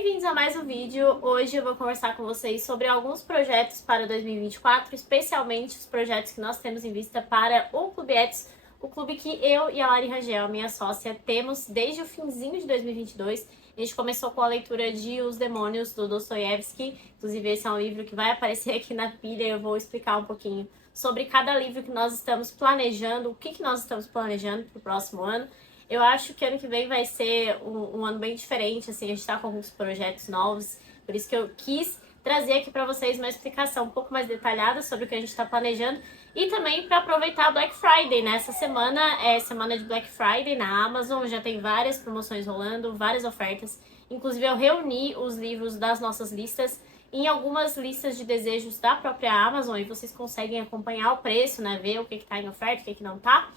Bem-vindos a mais um vídeo. Hoje eu vou conversar com vocês sobre alguns projetos para 2024, especialmente os projetos que nós temos em vista para o Clube Etos, o clube que eu e a Lari Rangel, minha sócia, temos desde o finzinho de 2022. A gente começou com a leitura de Os Demônios, do Dostoiévski. Inclusive, esse é um livro que vai aparecer aqui na pilha e eu vou explicar um pouquinho sobre cada livro que nós estamos planejando, o que nós estamos planejando para o próximo ano. Eu acho que ano que vem vai ser um ano bem diferente, assim, a gente tá com alguns projetos novos, por isso que eu quis trazer aqui para vocês uma explicação um pouco mais detalhada sobre o que a gente está planejando e também para aproveitar a Black Friday, né? Essa semana é semana de Black Friday na Amazon, já tem várias promoções rolando, várias ofertas. Inclusive eu reuni os livros das nossas listas em algumas listas de desejos da própria Amazon e vocês conseguem acompanhar o preço, né? Ver o que tá em oferta, o que não tá.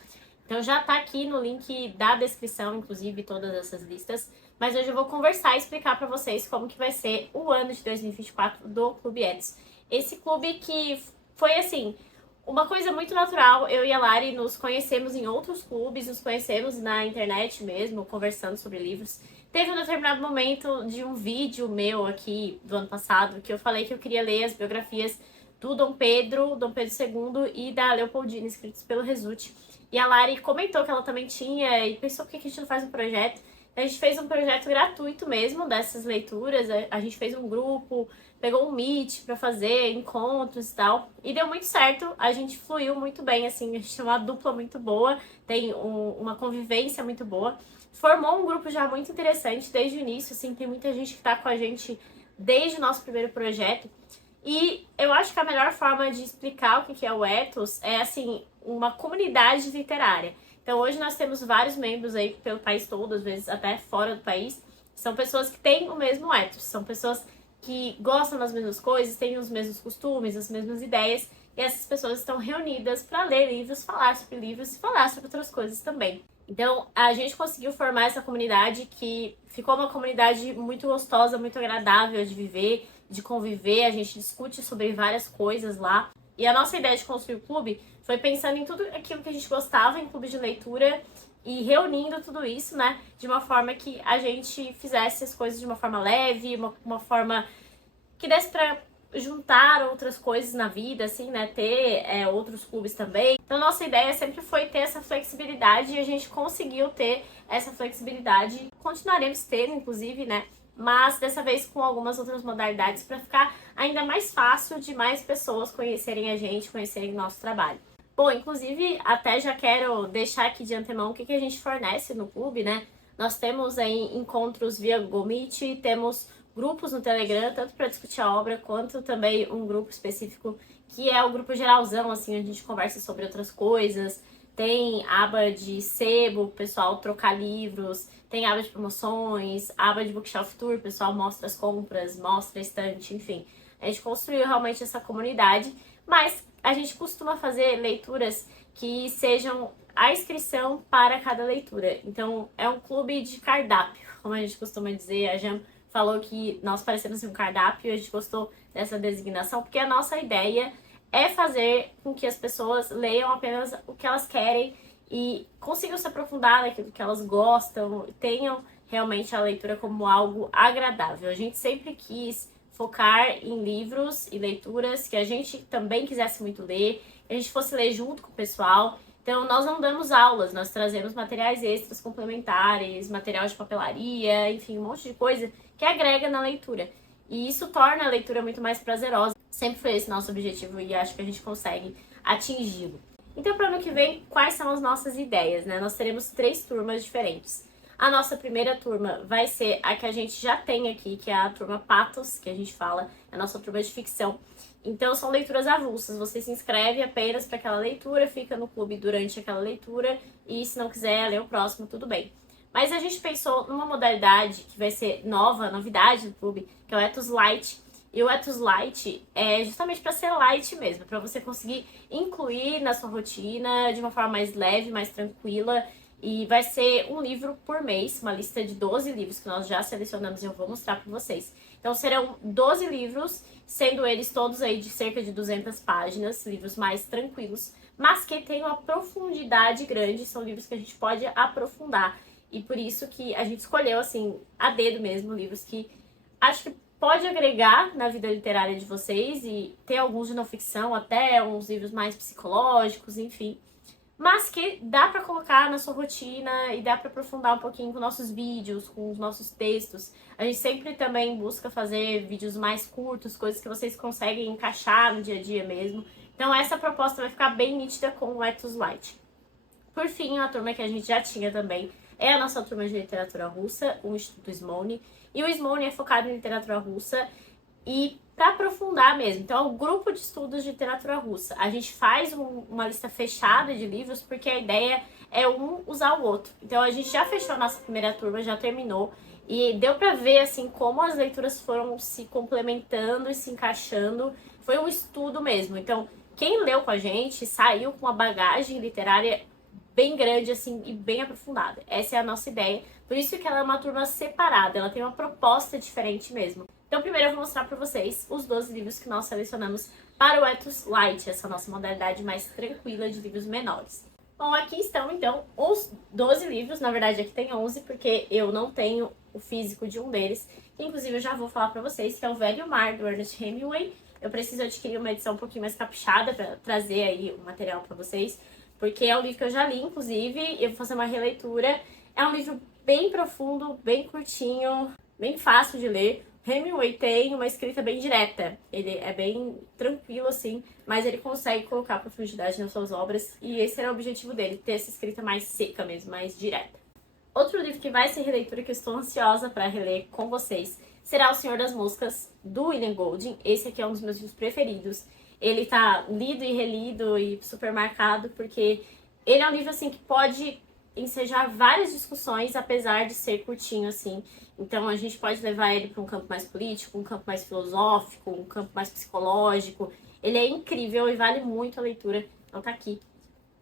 Então já tá aqui no link da descrição, inclusive, todas essas listas. Mas hoje eu vou conversar e explicar para vocês como que vai ser o ano de 2024 do Clube Etos. Esse clube que foi, assim, uma coisa muito natural. Eu e a Lari nos conhecemos em outros clubes, nos conhecemos na internet mesmo, conversando sobre livros. Teve um determinado momento de um vídeo meu aqui do ano passado que eu falei que eu queria ler as biografias do Dom Pedro II e da Leopoldina, escritos pelo Resutti. E a Lari comentou que ela também tinha e pensou por que a gente não faz um projeto. A gente fez um projeto gratuito mesmo dessas leituras, a gente fez um grupo, pegou um Meet pra fazer encontros e tal, e deu muito certo, a gente fluiu muito bem, assim, a gente tem uma dupla muito boa, tem uma convivência muito boa, formou um grupo já muito interessante desde o início, assim, tem muita gente que tá com a gente desde o nosso primeiro projeto. E eu acho que a melhor forma de explicar o que é o Etos é, assim, uma comunidade literária. Então, hoje nós temos vários membros aí pelo país todo, às vezes até fora do país. São pessoas que têm o mesmo Etos, são pessoas que gostam das mesmas coisas, têm os mesmos costumes, as mesmas ideias. E essas pessoas estão reunidas para ler livros, falar sobre livros e falar sobre outras coisas também. Então, a gente conseguiu formar essa comunidade que ficou uma comunidade muito gostosa, muito agradável de viver, de conviver. A gente discute sobre várias coisas lá. E a nossa ideia de construir o clube foi pensando em tudo aquilo que a gente gostava em clube de leitura e reunindo tudo isso, né, de uma forma que a gente fizesse as coisas de uma forma leve, uma forma que desse pra juntar outras coisas na vida, assim, né, ter outros clubes também. Então, nossa ideia sempre foi ter essa flexibilidade e a gente conseguiu ter essa flexibilidade. Continuaremos tendo, inclusive, né, mas dessa vez com algumas outras modalidades para ficar ainda mais fácil de mais pessoas conhecerem a gente, conhecerem o nosso trabalho. Bom, inclusive, até já quero deixar aqui de antemão o que a gente fornece no clube, né? Nós temos aí encontros via Google Meet, temos grupos no Telegram, tanto para discutir a obra, quanto também um grupo específico que é o grupo geralzão, assim, onde a gente conversa sobre outras coisas. Tem aba de sebo, o pessoal trocar livros, tem aba de promoções, aba de bookshelf tour, o pessoal mostra as compras, mostra a estante, enfim. A gente construiu realmente essa comunidade, mas a gente costuma fazer leituras que sejam a inscrição para cada leitura. Então, é um clube de cardápio, como a gente costuma dizer. A Jam falou que nós parecemos um cardápio e a gente gostou dessa designação, porque a nossa ideia é fazer com que as pessoas leiam apenas o que elas querem e consigam se aprofundar naquilo que elas gostam, tenham realmente a leitura como algo agradável. A gente sempre quis focar em livros e leituras que a gente também quisesse muito ler, que a gente fosse ler junto com o pessoal. Então, nós não damos aulas, nós trazemos materiais extras complementares, material de papelaria, enfim, um monte de coisa que agrega na leitura. E isso torna a leitura muito mais prazerosa. Sempre foi esse nosso objetivo e acho que a gente consegue atingi-lo. Então, para o ano que vem, quais são as nossas ideias, né? Nós teremos 3 turmas diferentes. A nossa primeira turma vai ser a que a gente já tem aqui, que é a turma Patos, que a gente fala, é a nossa turma de ficção. Então, são leituras avulsas. Você se inscreve apenas para aquela leitura, fica no clube durante aquela leitura e, se não quiser ler o próximo, tudo bem. Mas a gente pensou numa modalidade que vai ser nova, novidade do clube, que é o Etos Light. E o Etos Light é justamente para ser light mesmo, para você conseguir incluir na sua rotina de uma forma mais leve, mais tranquila. E vai ser um livro por mês, uma lista de 12 livros que nós já selecionamos e eu vou mostrar para vocês. Então serão 12 livros, sendo eles todos aí de cerca de 200 páginas, livros mais tranquilos, mas que têm uma profundidade grande, são livros que a gente pode aprofundar. E por isso que a gente escolheu, assim, a dedo mesmo, livros que acho que pode agregar na vida literária de vocês e ter alguns de não ficção, até uns livros mais psicológicos, enfim. Mas que dá pra colocar na sua rotina e dá pra aprofundar um pouquinho com nossos vídeos, com os nossos textos. A gente sempre também busca fazer vídeos mais curtos, coisas que vocês conseguem encaixar no dia a dia mesmo. Então essa proposta vai ficar bem nítida com o Ectus Light. Por fim, uma turma que a gente já tinha também é a nossa turma de literatura russa, o Instituto Smolny. E o Smolny é focado em literatura russa e para aprofundar mesmo. Então, é um grupo de estudos de literatura russa. A gente faz uma lista fechada de livros porque a ideia é um usar o outro. Então, a gente já fechou a nossa primeira turma, já terminou. E deu para ver, assim, como as leituras foram se complementando e se encaixando. Foi um estudo mesmo. Então, quem leu com a gente saiu com uma bagagem literária bem grande, assim, e bem aprofundada. Essa é a nossa ideia. Por isso que ela é uma turma separada, ela tem uma proposta diferente mesmo. Então, primeiro eu vou mostrar para vocês os 12 livros que nós selecionamos para o Ethos Light, essa nossa modalidade mais tranquila de livros menores. Bom, aqui estão, então, os 12 livros. Na verdade, aqui tem 11, porque eu não tenho o físico de um deles. Inclusive, eu já vou falar para vocês que é o Velho Mar, do Ernest Hemingway. Eu preciso adquirir uma edição um pouquinho mais caprichada para trazer aí o material para vocês, porque é um livro que eu já li, inclusive, e eu vou fazer uma releitura. É um livro bem profundo, bem curtinho, bem fácil de ler. Hemingway tem uma escrita bem direta, ele é bem tranquilo assim, mas ele consegue colocar profundidade nas suas obras e esse era o objetivo dele, ter essa escrita mais seca mesmo, mais direta. Outro livro que vai ser releitura que eu estou ansiosa para reler com vocês será O Senhor das Moscas, do William Golding. Esse aqui é um dos meus livros preferidos. Ele tá lido e relido e super marcado porque ele é um livro assim que pode ensejar várias discussões, apesar de ser curtinho assim. Então a gente pode levar ele para um campo mais político, um campo mais filosófico, um campo mais psicológico. Ele é incrível e vale muito a leitura. Então tá aqui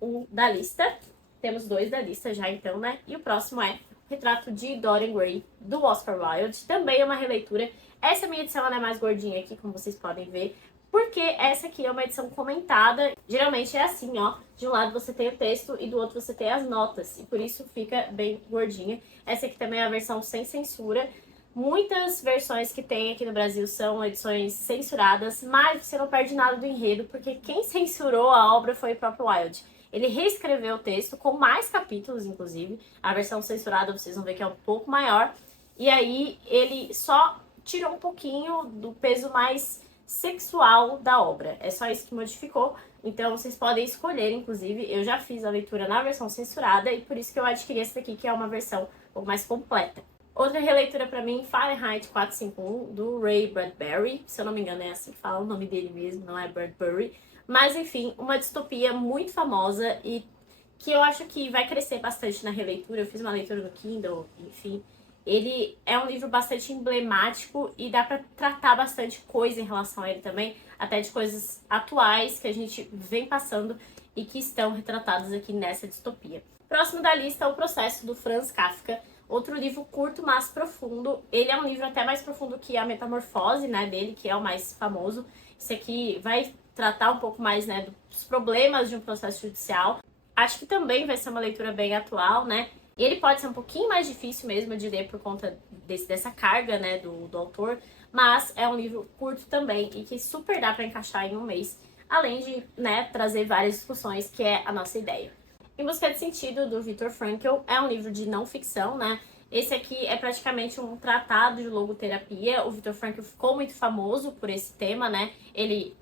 um da lista. Temos 2 da lista já então, né? E o próximo é Retrato de Dorian Gray, do Oscar Wilde. Também é uma releitura. Essa minha edição ela é mais gordinha aqui, como vocês podem ver, porque essa aqui é uma edição comentada. Geralmente é assim, ó. De um lado você tem o texto e do outro você tem as notas. E por isso fica bem gordinha. Essa aqui também é a versão sem censura. Muitas versões que tem aqui no Brasil são edições censuradas, mas você não perde nada do enredo, porque quem censurou a obra foi o próprio Wilde. Ele reescreveu o texto com mais capítulos, inclusive. A versão censurada vocês vão ver que é um pouco maior. E aí ele só tirou um pouquinho do peso mais sexual da obra. É só isso que modificou. Então vocês podem escolher, inclusive, eu já fiz a leitura na versão censurada e por isso que eu adquiri essa daqui, que é uma versão um pouco mais completa. Outra releitura pra mim, Fahrenheit 451, do Ray Bradbury. Se eu não me engano é assim que fala o nome dele mesmo, não é Bradbury. Mas enfim, uma distopia muito famosa e que eu acho que vai crescer bastante na releitura. Eu fiz uma leitura no Kindle, enfim. Ele é um livro bastante emblemático e dá pra tratar bastante coisa em relação a ele também, até de coisas atuais que a gente vem passando e que estão retratadas aqui nessa distopia. Próximo da lista é O Processo, do Franz Kafka, outro livro curto, mas profundo. Ele é um livro até mais profundo que A Metamorfose, né, dele, que é o mais famoso. Esse aqui vai tratar um pouco mais, né, dos problemas de um processo judicial. Acho que também vai ser uma leitura bem atual, né? E ele pode ser um pouquinho mais difícil mesmo de ler por conta dessa carga, né, do autor, mas é um livro curto também e que super dá para encaixar em um mês, além de, né, trazer várias discussões, que é a nossa ideia. Em Busca de Sentido, do Viktor Frankl, é um livro de não ficção, né? Esse aqui é praticamente um tratado de logoterapia. O Viktor Frankl ficou muito famoso por esse tema, né? Ele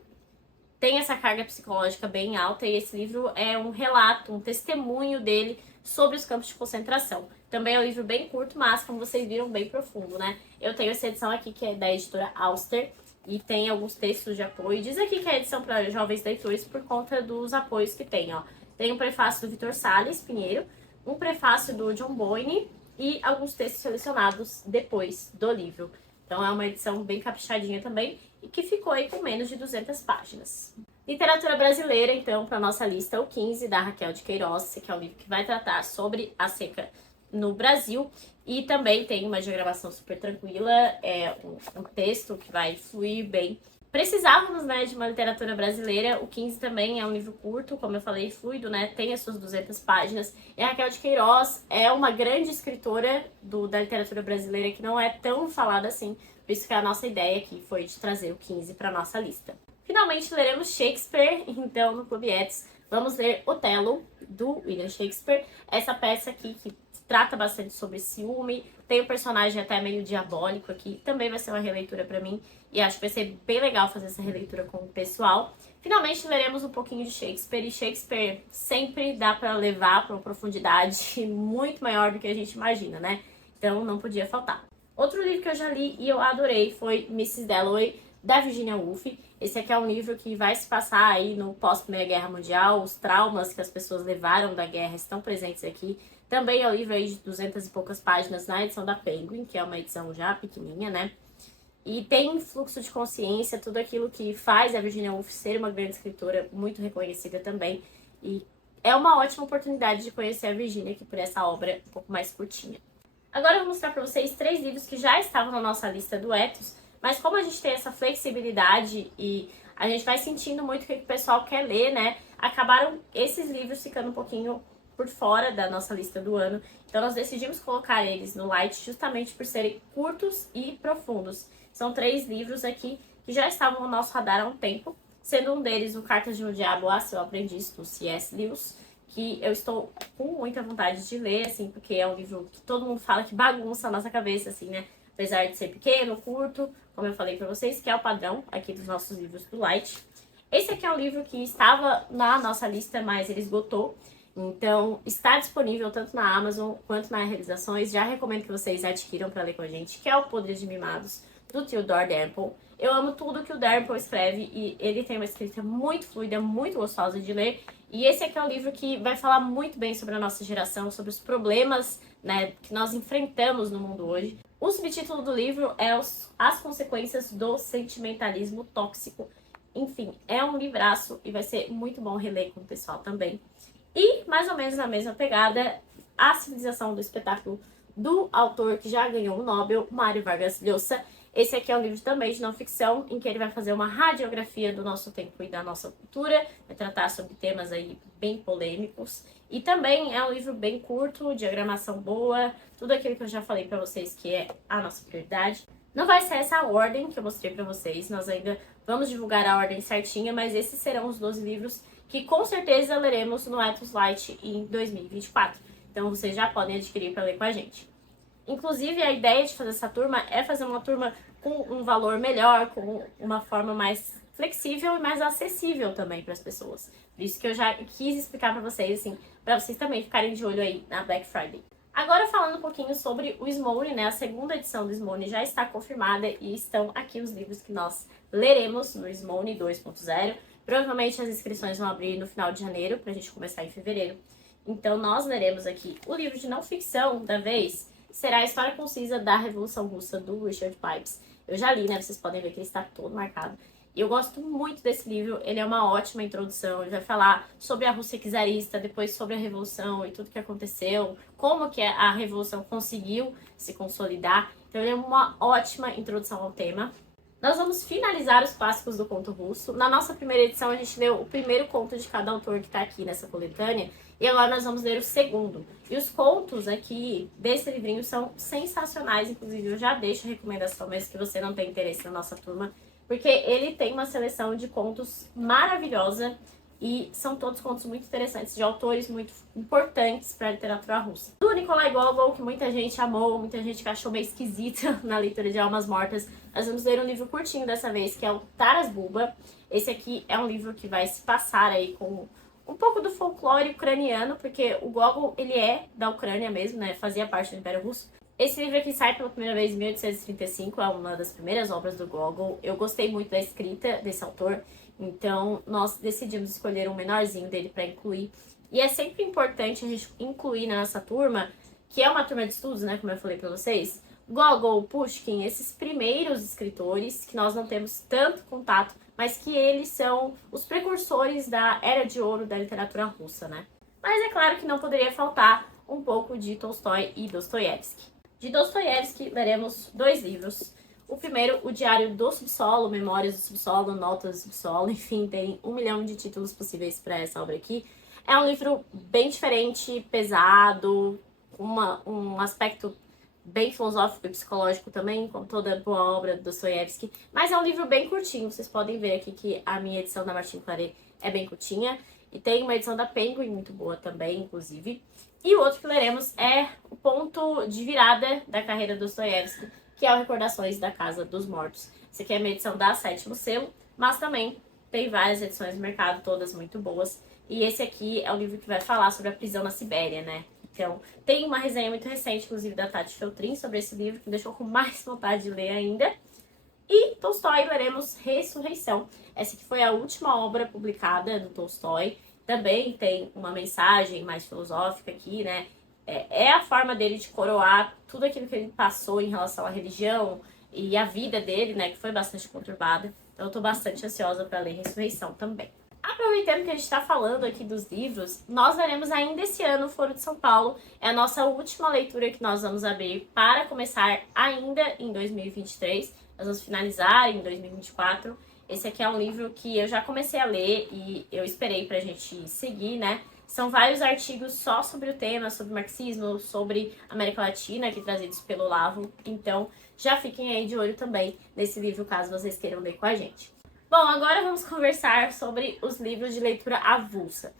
tem essa carga psicológica bem alta e esse livro é um relato, um testemunho dele sobre os campos de concentração. Também é um livro bem curto, mas como vocês viram, bem profundo, né? Eu tenho essa edição aqui que é da editora Auster e tem alguns textos de apoio. Diz aqui que é edição para jovens leitores por conta dos apoios que tem, ó. Tem um prefácio do Vitor Salles Pinheiro, um prefácio do John Boyne e alguns textos selecionados depois do livro. Então é uma edição bem caprichadinha também e que ficou aí com menos de 200 páginas. Literatura brasileira, então, para nossa lista, o 15, da Raquel de Queiroz, que é um livro que vai tratar sobre a seca no Brasil. E também tem uma diagramação super tranquila, é um texto que vai fluir bem. Precisávamos, né, de uma literatura brasileira. O 15 também é um livro curto, como eu falei, fluido, né, tem as suas 200 páginas. E a Raquel de Queiroz é uma grande escritora da literatura brasileira que não é tão falada assim, por isso que a nossa ideia aqui foi de trazer o 15 para nossa lista. Finalmente leremos Shakespeare, então no Clube Etos vamos ler Otelo, do William Shakespeare. Essa peça aqui que trata bastante sobre ciúme, tem um personagem até meio diabólico aqui, também vai ser uma releitura para mim, e acho que vai ser bem legal fazer essa releitura com o pessoal. Finalmente leremos um pouquinho de Shakespeare, e Shakespeare sempre dá para levar para uma profundidade muito maior do que a gente imagina, né? Então não podia faltar. Outro livro que eu já li e eu adorei foi Mrs. Dalloway, da Virginia Woolf. Esse aqui é um livro que vai se passar aí no pós-Primeira Guerra Mundial, os traumas que as pessoas levaram da guerra estão presentes aqui. Também é um livro aí de 200 e poucas páginas na edição da Penguin, que é uma edição já pequenininha, né? E tem fluxo de consciência, tudo aquilo que faz a Virginia Woolf ser uma grande escritora, muito reconhecida também. E é uma ótima oportunidade de conhecer a Virginia aqui por essa obra um pouco mais curtinha. Agora eu vou mostrar para vocês 3 livros que já estavam na nossa lista do Etos, mas como a gente tem essa flexibilidade e a gente vai sentindo muito o que o pessoal quer ler, né? Acabaram esses livros ficando um pouquinho por fora da nossa lista do ano. Então nós decidimos colocar eles no Light justamente por serem curtos e profundos. São 3 livros aqui que já estavam no nosso radar há um tempo, sendo um deles o Cartas de um Diabo a Seu Aprendiz, do C.S. Lewis, que eu estou com muita vontade de ler, assim, porque é um livro que todo mundo fala que bagunça a nossa cabeça, assim, né? Apesar de ser pequeno, curto, como eu falei pra vocês, que é o padrão aqui dos nossos livros do Light. Esse aqui é um livro que estava na nossa lista, mas ele esgotou. Então, está disponível tanto na Amazon quanto nas realizações. Já recomendo que vocês adquiram para ler com a gente, que é O Poder de Mimados, do Theodore Dalrymple. Eu amo tudo que o Dalrymple escreve e ele tem uma escrita muito fluida, muito gostosa de ler. E esse aqui é um livro que vai falar muito bem sobre a nossa geração, sobre os problemas, né, que nós enfrentamos no mundo hoje. O subtítulo do livro é As Consequências do Sentimentalismo Tóxico. Enfim, é um livraço e vai ser muito bom reler com o pessoal também. E, mais ou menos na mesma pegada, A Civilização do Espetáculo, do autor que já ganhou o Nobel, Mário Vargas Llosa. Esse aqui é um livro também de não ficção, em que ele vai fazer uma radiografia do nosso tempo e da nossa cultura, vai tratar sobre temas aí bem polêmicos. E também é um livro bem curto, diagramação boa, tudo aquilo que eu já falei pra vocês que é a nossa prioridade. Não vai ser essa ordem que eu mostrei pra vocês, nós ainda vamos divulgar a ordem certinha, mas esses serão os 12 livros que com certeza leremos no Etos Light em 2024. Então vocês já podem adquirir para ler com a gente. Inclusive, a ideia de fazer essa turma é fazer uma turma com um valor melhor, com uma forma mais flexível e mais acessível também para as pessoas. Por isso que eu já quis explicar para vocês, assim, para vocês também ficarem de olho aí na Black Friday. Agora falando um pouquinho sobre o Smone, né? A segunda edição do Smone já está confirmada e estão aqui os livros que nós leremos no Smone 2.0. Provavelmente as inscrições vão abrir no final de janeiro, pra gente começar em fevereiro. Então nós leremos aqui o livro de não ficção da vez, será a História Concisa da Revolução Russa, do Richard Pipes. Eu já li, né? Vocês podem ver que ele está todo marcado. E eu gosto muito desse livro, ele é uma ótima introdução, ele vai falar sobre a Rússia czarista, depois sobre a Revolução e tudo que aconteceu, como que a Revolução conseguiu se consolidar. Então ele é uma ótima introdução ao tema. Nós vamos finalizar os clássicos do conto russo. Na nossa primeira edição, a gente leu o primeiro conto de cada autor que está aqui nessa coletânea. E agora nós vamos ler o segundo. E os contos aqui desse livrinho são sensacionais. Inclusive, eu já deixo a recomendação, mesmo que você não tenha interesse na nossa turma. Porque ele tem uma seleção de contos maravilhosa. E são todos contos muito interessantes, de autores muito importantes para a literatura russa. Do Nikolai Gogol, que muita gente amou, muita gente que achou meio esquisita na leitura de Almas Mortas. Nós vamos ler um livro curtinho dessa vez, que é o Taras Bulba. Esse aqui é um livro que vai se passar aí com um pouco do folclore ucraniano, porque o Gogol, ele é da Ucrânia mesmo, né? Fazia parte do Império Russo. Esse livro aqui sai pela primeira vez em 1835, é uma das primeiras obras do Gogol. Eu gostei muito da escrita desse autor, então nós decidimos escolher um menorzinho dele para incluir. E é sempre importante a gente incluir na nossa turma, que é uma turma de estudos, né, como eu falei para vocês, Gogol, Pushkin, esses primeiros escritores que nós não temos tanto contato, mas que eles são os precursores da Era de Ouro da literatura russa, né? Mas é claro que não poderia faltar um pouco de Tolstói e Dostoiévski. De Dostoiévski leremos 2 livros. O primeiro, O Diário do Subsolo, Memórias do Subsolo, Notas do Subsolo, enfim, tem 1 milhão de títulos possíveis para essa obra aqui. É um livro bem diferente, pesado, um aspecto bem filosófico e psicológico também, como toda boa obra do Dostoiévski, mas é um livro bem curtinho, vocês podem ver aqui que a minha edição da Martin Claret é bem curtinha, e tem uma edição da Penguin muito boa também, inclusive. E o outro que leremos é o ponto de virada da carreira do Dostoiévski, que é o Recordações da Casa dos Mortos. Essa aqui é a minha edição da Sétimo Selo, mas também tem várias edições no mercado, todas muito boas. E esse aqui é o livro que vai falar sobre a prisão na Sibéria, né? Então, tem uma resenha muito recente, inclusive da Tati Feltrin, sobre esse livro, que me deixou com mais vontade de ler ainda. E Tolstói, leremos Ressurreição. Essa aqui foi a última obra publicada do Tolstói. Também tem uma mensagem mais filosófica aqui, né? É a forma dele de coroar tudo aquilo que ele passou em relação à religião e à vida dele, né? Que foi bastante conturbada. Então eu tô bastante ansiosa para ler Ressurreição também. Aproveitando que a gente está falando aqui dos livros, nós leremos ainda esse ano o Foro de São Paulo. É a nossa última leitura que nós vamos abrir para começar ainda em 2023. Nós vamos finalizar em 2024. Esse aqui é um livro que eu já comecei a ler e eu esperei pra gente seguir, né? São vários artigos só sobre o tema, sobre marxismo, sobre América Latina, aqui trazidos pelo Olavo. Então, já fiquem aí de olho também nesse livro, caso vocês queiram ler com a gente. Bom, agora vamos conversar sobre os livros de leitura avulsa.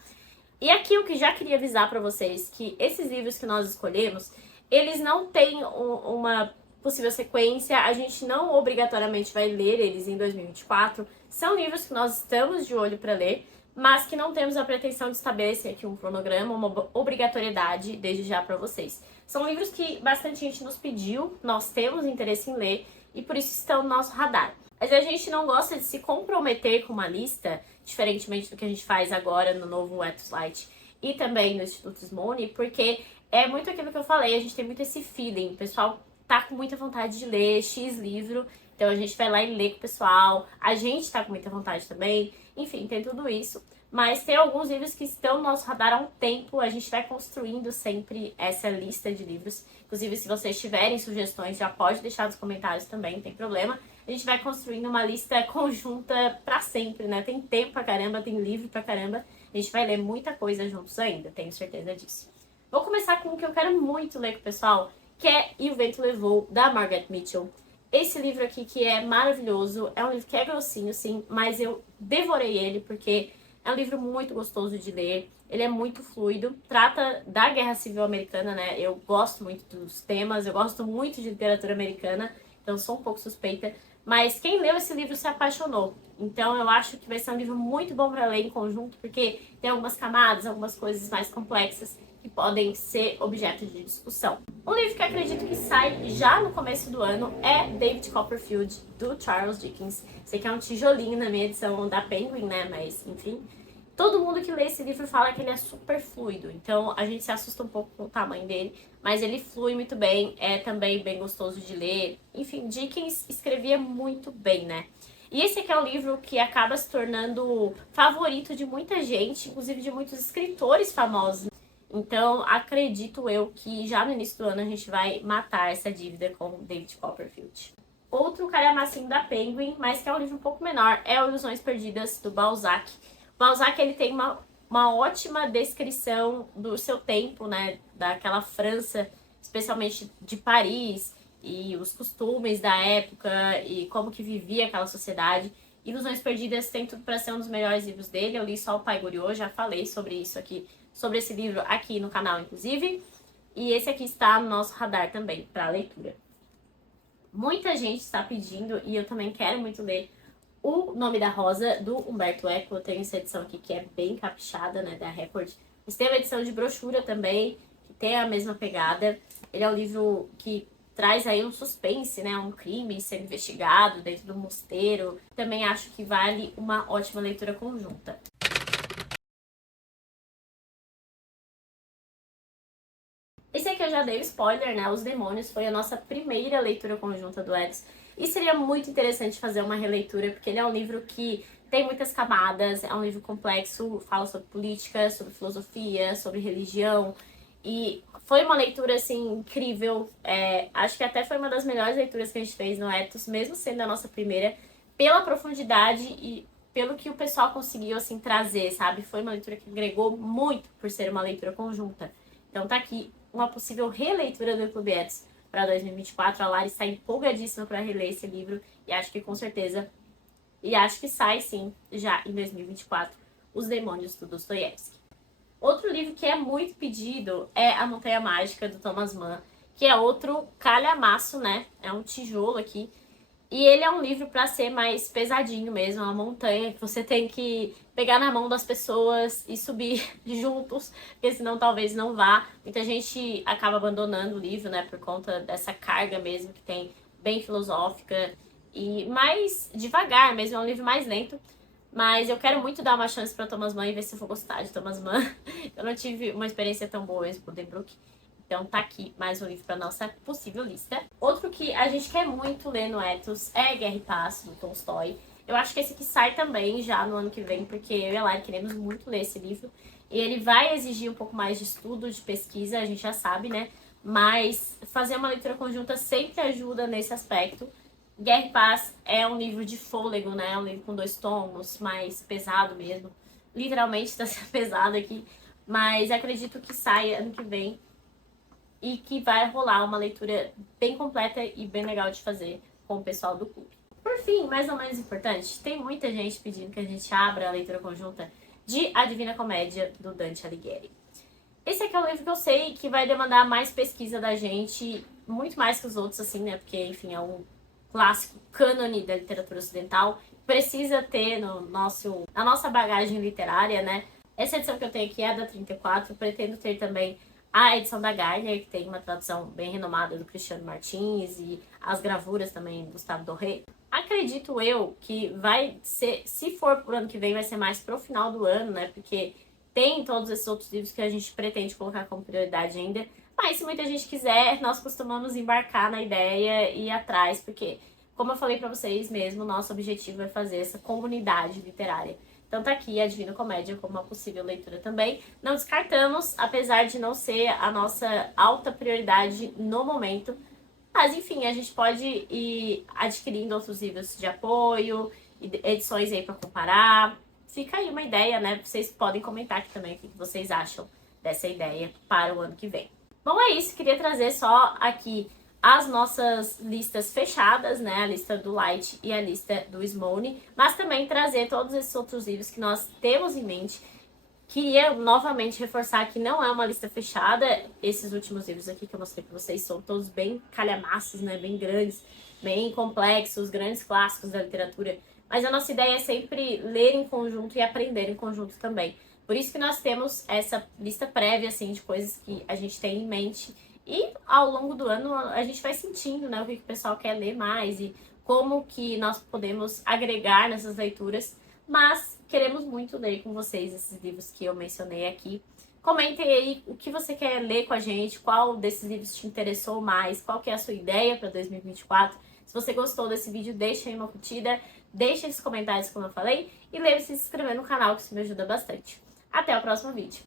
E aqui eu que já queria avisar pra vocês que esses livros que nós escolhemos, eles não têm uma possível sequência, a gente não obrigatoriamente vai ler eles em 2024. São livros que nós estamos de olho para ler, mas que não temos a pretensão de estabelecer aqui um cronograma, uma obrigatoriedade desde já para vocês. São livros que bastante gente nos pediu, nós temos interesse em ler e por isso estão no nosso radar. Mas a gente não gosta de se comprometer com uma lista, diferentemente do que a gente faz agora no novo Ethos Light e também no Instituto Smone, porque é muito aquilo que eu falei, a gente tem muito esse feeling, o pessoal tá com muita vontade de ler X livro, então a gente vai lá e lê com o pessoal, a gente tá com muita vontade também, enfim, tem tudo isso. Mas tem alguns livros que estão no nosso radar há um tempo, a gente vai construindo sempre essa lista de livros. Inclusive, se vocês tiverem sugestões, já pode deixar nos comentários também, não tem problema. A gente vai construindo uma lista conjunta pra sempre, né? Tem tempo pra caramba, tem livro pra caramba. A gente vai ler muita coisa juntos ainda, tenho certeza disso. Vou começar com o que eu quero muito ler com o pessoal, que é E o Vento Levou, da Margaret Mitchell. Esse livro aqui que é maravilhoso, é um livro que é grossinho, sim, mas eu devorei ele porque é um livro muito gostoso de ler, ele é muito fluido, trata da Guerra Civil Americana, né? Eu gosto muito dos temas, eu gosto muito de literatura americana, então sou um pouco suspeita, mas quem leu esse livro se apaixonou. Então eu acho que vai ser um livro muito bom para ler em conjunto, porque tem algumas camadas, algumas coisas mais complexas que podem ser objeto de discussão. Um livro que acredito que sai já no começo do ano é David Copperfield, do Charles Dickens. Sei que é um tijolinho na minha edição da Penguin, né? Mas, enfim. Todo mundo que lê esse livro fala que ele é super fluido, então a gente se assusta um pouco com o tamanho dele, mas ele flui muito bem, é também bem gostoso de ler. Enfim, Dickens escrevia muito bem, né? E esse aqui é o livro que acaba se tornando favorito de muita gente, inclusive de muitos escritores famosos. Então, acredito eu que já no início do ano a gente vai matar essa dívida com David Copperfield. Outro calhamacinho da Penguin, mas que é um livro um pouco menor, é o Ilusões Perdidas, do Balzac. O Balzac, ele tem uma ótima descrição do seu tempo, né? Daquela França, especialmente de Paris, e os costumes da época, e como que vivia aquela sociedade. Ilusões Perdidas tem tudo para ser um dos melhores livros dele. Eu li só o Pai Goriot, já falei sobre isso aqui, sobre esse livro aqui no canal, inclusive. E esse aqui está no nosso radar também, para leitura. Muita gente está pedindo, e eu também quero muito ler, O Nome da Rosa, do Humberto Eco. Eu tenho essa edição aqui que é bem caprichada, né, da Record. Mas tem uma edição de brochura também, que tem a mesma pegada. Ele é um livro que traz aí um suspense, né, um crime sendo investigado dentro do mosteiro. Também acho que vale uma ótima leitura conjunta. Esse aqui eu já dei spoiler, né? Os Demônios foi a nossa primeira leitura conjunta do Eds. E seria muito interessante fazer uma releitura, porque ele é um livro que tem muitas camadas, é um livro complexo, fala sobre política, sobre filosofia, sobre religião. E foi uma leitura, assim, incrível. Acho que até foi uma das melhores leituras que a gente fez no Ethos, mesmo sendo a nossa primeira, pela profundidade e pelo que o pessoal conseguiu, assim, trazer, sabe? Foi uma leitura que agregou muito por ser uma leitura conjunta. Então tá aqui uma possível releitura do Clube Ethos para 2024. A Lari está empolgadíssima para reler esse livro e acho que com certeza, e acho que sai sim, já em 2024, Os Demônios do Dostoiévski. Outro livro que é muito pedido é A Montanha Mágica, do Thomas Mann, que é outro calhamaço, né? É um tijolo aqui. E ele é um livro para ser mais pesadinho mesmo, é uma montanha que você tem que pegar na mão das pessoas e subir juntos, porque senão talvez não vá. Muita gente acaba abandonando o livro, né, por conta dessa carga mesmo que tem, bem filosófica e mais devagar mesmo, é um livro mais lento. Mas eu quero muito dar uma chance para Thomas Mann e ver se eu vou gostar de Thomas Mann. Eu não tive uma experiência tão boa mesmo com Buddenbrook. Então tá aqui mais um livro para nossa possível lista. Outro que a gente quer muito ler no Ethos é Guerra e Paz, do Tolstói. Eu acho que esse aqui sai também já no ano que vem, porque eu e a Lari queremos muito ler esse livro. E ele vai exigir um pouco mais de estudo, de pesquisa, a gente já sabe, né? Mas fazer uma leitura conjunta sempre ajuda nesse aspecto. Guerra e Paz é um livro de fôlego, né? É um livro com 2 tomos, mais pesado mesmo. Literalmente está sendo pesado aqui. Mas acredito que saia ano que vem e que vai rolar uma leitura bem completa e bem legal de fazer com o pessoal do clube. Por fim, mais ou menos importante, tem muita gente pedindo que a gente abra a leitura conjunta de A Divina Comédia, do Dante Alighieri. Esse aqui é um livro que eu sei que vai demandar mais pesquisa da gente, muito mais que os outros, assim, né? Porque, enfim, é um clássico cânone da literatura ocidental. Precisa ter na nossa bagagem literária, né? Essa edição que eu tenho aqui é a da 34, pretendo ter também a edição da Gardner, que tem uma tradução bem renomada do Cristiano Martins, e as gravuras também do Gustave Doré. Acredito eu que vai ser, se for pro ano que vem, vai ser mais pro final do ano, né? Porque tem todos esses outros livros que a gente pretende colocar como prioridade ainda. Mas se muita gente quiser, nós costumamos embarcar na ideia e ir atrás, porque, como eu falei pra vocês mesmo, nosso objetivo é fazer essa comunidade literária. Então tá aqui a Divina Comédia como uma possível leitura também. Não descartamos, apesar de não ser a nossa alta prioridade no momento. Mas enfim, a gente pode ir adquirindo outros livros de apoio, edições aí para comparar. Fica aí uma ideia, né? Vocês podem comentar aqui também o que vocês acham dessa ideia para o ano que vem. Bom, é isso. Queria trazer só aqui as nossas listas fechadas, né? A lista do Light e a lista do Smone, mas também trazer todos esses outros livros que nós temos em mente. Queria novamente reforçar que não é uma lista fechada. Esses últimos livros aqui que eu mostrei para vocês são todos bem calhamaços, né? Bem grandes, bem complexos, grandes clássicos da literatura. Mas a nossa ideia é sempre ler em conjunto e aprender em conjunto também. Por isso que nós temos essa lista prévia, assim, de coisas que a gente tem em mente. E ao longo do ano a gente vai sentindo, né, o que o pessoal quer ler mais e como que nós podemos agregar nessas leituras. Mas queremos muito ler com vocês esses livros que eu mencionei aqui. Comentem aí o que você quer ler com a gente, qual desses livros te interessou mais, qual que é a sua ideia para 2024. Se você gostou desse vídeo, deixa aí uma curtida, deixa esses comentários como eu falei e lembre-se de se inscrever no canal que isso me ajuda bastante. Até o próximo vídeo.